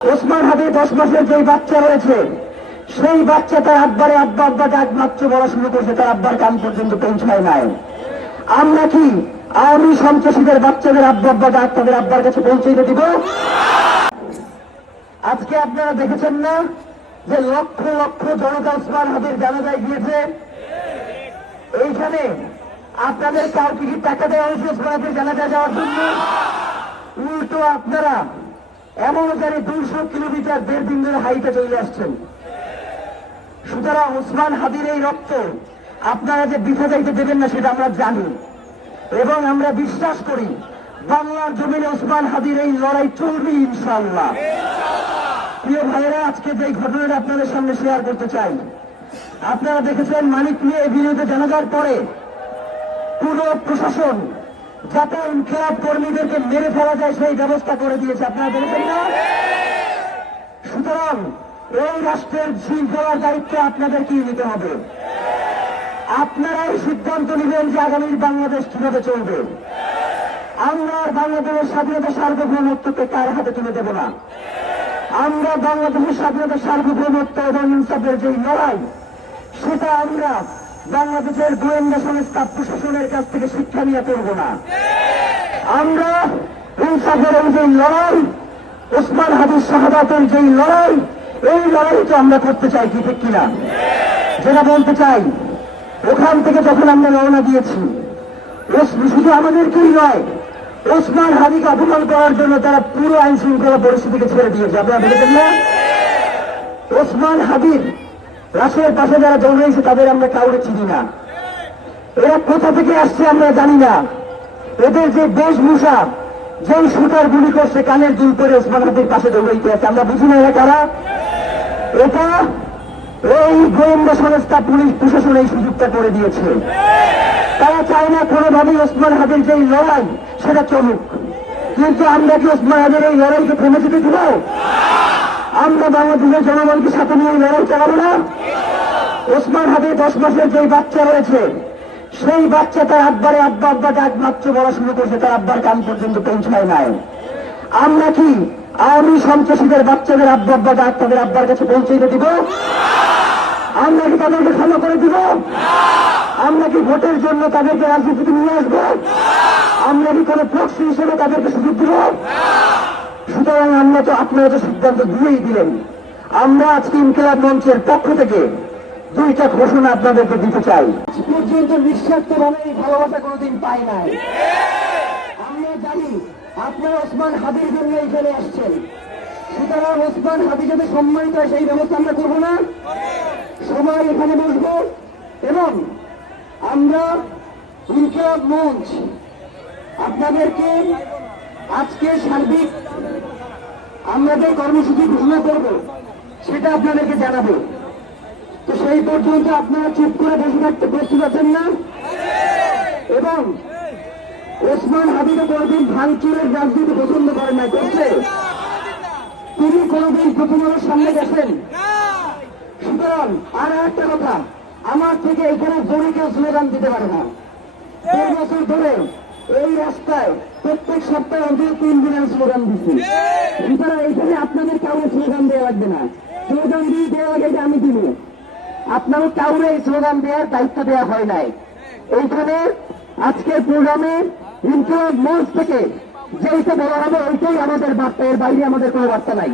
ওসমান হাদি 10 মাসের যে বাচ্চা রয়েছে, সেই বাচ্চা তার আব্বারে আব্বা আব্বা ডাক মাত্র বলা শুরু করছে, তার আব্বার কান পর্যন্ত পৌঁছায় নাই। আমরা কি আওয়ামী সন্ত্রাসীদের বাচ্চাদের আব্বা আব্বা ডাক তাদের আব্বার কাছে পৌঁছাইতে দিব? আজকে আপনারা দেখেছেন না যে লক্ষ লক্ষ জনতা ওসমান হাদির জানাজায় গিয়েছে। এইখানে আপনাদের কার কি টাকা দেওয়া হয়েছে ওসমান হাদির জানাজায় যাওয়ার জন্য? উল্টো আপনারা এমন জানি 200 কিলোমিটার 1.5 দিন ধরে হাইটে চলে আসছেন। সুতরাং ওসমান হাদির এই রক্ত আপনারা যে বৃথা যাইতে দেবেন না সেটা আমরা জানি এবং আমরা বিশ্বাস করি বাংলার জমিনে ওসমান হাদির এই লড়াই চলবে ইনশাআল্লাহ। প্রিয় ভাইয়েরা, আজকে যে ঘটনাটা আপনাদের সামনে শেয়ার করতে চাই, আপনারা দেখেছেন মানিক মিয়া বিরুদ্ধে জানাজার পরে পুরো প্রশাসন যাতে ইনকিলাব কর্মীদেরকে মেরে ফেলা যায় সেই ব্যবস্থা করে দিয়েছে, আপনারা দেখেছেন না? সুতরাং এই রাষ্ট্রের শৃঙ্খলার দায়িত্ব আপনাদেরকেই নিতে হবে। আপনারাই সিদ্ধান্ত নেবেন যে আগামীর বাংলাদেশ কিভাবে চলবে। আমরা বাংলাদেশের স্বাধীনতা সার্বভৌমত্বকে কার হাতে তুলে দেব না। আমরা বাংলাদেশের স্বাধীনতা সার্বভৌমত্ব এবং ইনসাফের যে লড়াই, সেটা আমরা বাংলাদেশের গোয়েন্দা সংস্থা প্রশাসনের কাছ থেকে শিক্ষা নিয়ে করব না। আমরা ইনসাফের এই যে লড়াই, ওসমান হাদির শাহাদাতের যেই লড়াই, এই লড়াইটা আমরা করতে চাই, কি ঠিক কিনা? যেটা বলতে চাই, ওখান থেকে যখন আমরা রওনা দিয়েছি, শুধু আমাদেরকেই নয়, ওসমান হাদিকে অপমান করার জন্য তারা পুরো আইন শৃঙ্খলা পরিস্থিতিকে ছেড়ে দিয়েছে, আপনারা দেখেছেন না? ওসমান হাদির লাশের পাশে যারা জড়িয়েছে তাদের আমরা কাউরে চিনি না। এরা কোথা থেকে আসছে আমরা জানি না। এদের যে বেশভূষা, যেই শুটার গুলি করছে কানের দুল করে ওসমান হাদির পাশে দৌড়াইতে আছে, আমরা বুঝি না এরা কারা। এটা এই গোয়েন্দা সংস্থা পুলিশ প্রশাসন এই সুযোগটা করে দিয়েছে। তারা চায় না কোনোভাবেই ওসমান হাদির যেই লড়াই সেটা চলুক। কিন্তু আমরা কি ওসমান হাদির এই লড়াইকে থেমে যেতে দিব? আমরা বাংলাদেশের জনগণকে সাথে নিয়ে লড়াই চালাবো না। ওসমান হাদির 10 মাসের যে বাচ্চা রয়েছে, সেই বাচ্চা তার আব্বারে আব্বা আব্বা ডাক মাত্র বলা শুরু করছে, তার আব্বার কান পর্যন্ত পৌঁছায় নাই। আমরা কি আওয়ামী সন্ত্রাসীদের বাচ্চাদের আব্বা আব্বা ডাক তাদের আব্বার কাছে পৌঁছাইতে দিব? আমরা কি তাদেরকে ক্ষমা করে দিব? আমরা কি ভোটের জন্য তাদেরকে রাজনীতিতে নিয়ে আসবো? আমরা কি কোনো প্রক্সি হিসেবে তাদেরকে সুযোগ দিব? সুতরাং আপনারা তো সিদ্ধান্ত দিয়েই দিলেন। আমরা আজকে ইনকিলাব মঞ্চের পক্ষ থেকে 2টা ঘোষণা আপনাদেরকে দিতে চাই। পর্যন্ত নিঃস্বার্থভাবে এই ভালোবাসা কোনোদিন পাই নাই। আমরা জানি আপনারা ওসমান হাদির জন্য এখানে আসছেন। সুতরাং ওসমান হাদি যাতে সম্মানিত হয় সেই ব্যবস্থা আমরা করবো না। সবাই এখানে বসবো এবং আমরা ইনকিলাব মঞ্চ আপনাদেরকে আজকে সার্বিক আমরা যে কর্মসূচি ঘোষণা করব সেটা আপনাদেরকে জানাবো। তো সেই পর্যন্ত আপনারা চুপ করে বসে থাকতে প্রস্তুত আছেন না? এবং ওসমান হাদিকে কোনোদিন ভাঙচুরের রাজনীতি পছন্দ করেন না, করছে? তিনি কোনোদিন প্রথম আলোর সামনে গেছেন? সুতরাং আর একটা কথা, আমার থেকে এখানে জোরে কেউ স্লোগান দিতে পারে না। 2 বছর ধরে এই রাস্তায় প্রত্যেক সপ্তাহে অন্তত 3 দিন আমি স্লোগান দিচ্ছি। সুতরাং এখানে আপনাদের কাউকে স্লোগান দেওয়া লাগবে না। স্লোগান দিয়ে দেওয়া লাগে যে আমি দিব, আপনারও কাউরে এই স্লোগান দেওয়ার দায়িত্ব দেওয়া হয় নাই। এইখানে আজকের প্রোগ্রামে ইনকিলাব মঞ্চ থেকে যেটা বলা হবে ওইটাই আমাদের বার্তা, এর বাইরে আমাদের কোনো বার্তা নাই।